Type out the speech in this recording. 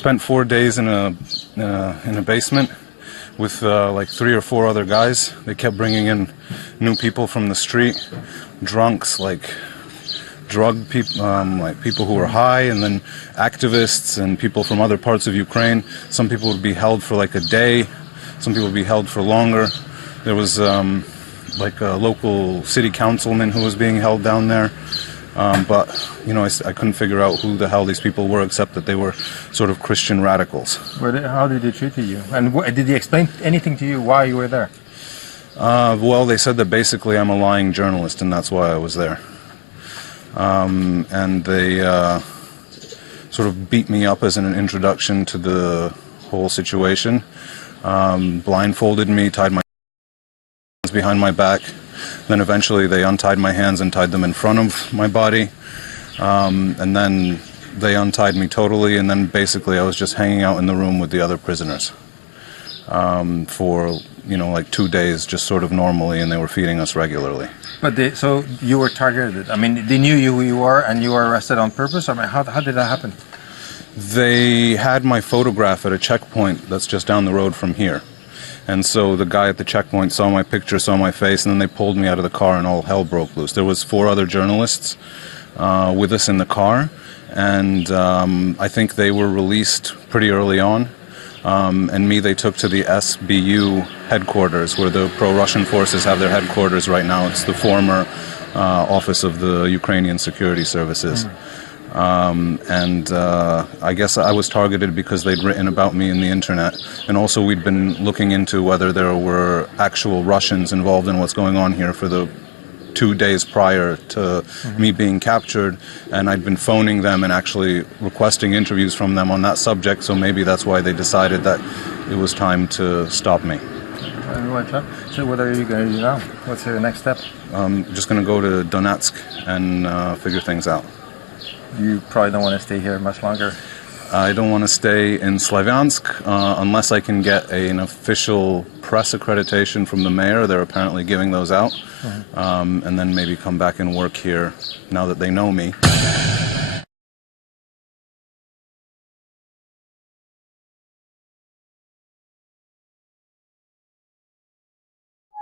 spent 4 days in a basement with like 3 or 4 other guys. They kept bringing in new people from the street, drunks, like drug people, like people who were high, and then activists and people from other parts of Ukraine. Some people would be held for like a day, some people would be held for longer. There was like a local city councilman who was being held down there. But, you know, I couldn't figure out who the hell these people were, except that they were sort of Christian radicals. How did they treat you? And did they explain anything to you why you were there? Well, they said that basically I'm a lying journalist, and that's why I was there. And they sort of beat me up as an introduction to the whole situation. Blindfolded me, tied my hands behind my back. Then eventually they untied my hands and tied them in front of my body. And then they untied me totally, and then basically I was just hanging out in the room with the other prisoners for, you know, like 2 days, just sort of normally, and they were feeding us regularly. But so you were targeted. I mean, they knew who you were, and you were arrested on purpose? I mean, how did that happen? They had my photograph at a checkpoint that's just down the road from here. And so the guy at the checkpoint saw my picture, saw my face, and then they pulled me out of the car and all hell broke loose. There was 4 other journalists with us in the car, and I think they were released pretty early on. And me they took to the SBU headquarters, where the pro-Russian forces have their headquarters right now. It's the former office of the Ukrainian security services. I guess I was targeted because they'd written about me in the internet, and also we'd been looking into whether there were actual Russians involved in what's going on here for the 2 days prior to me being captured, and I'd been phoning them and actually requesting interviews from them on that subject, so maybe that's why they decided that it was time to stop me. So what are you going to do now? What's your next step? I'm just going to go to Donetsk and figure things out. You probably don't want to stay here much longer. I don't want to stay in Slavyansk unless I can get an official press accreditation from the mayor. They're apparently giving those out. And then maybe come back and work here now that they know me.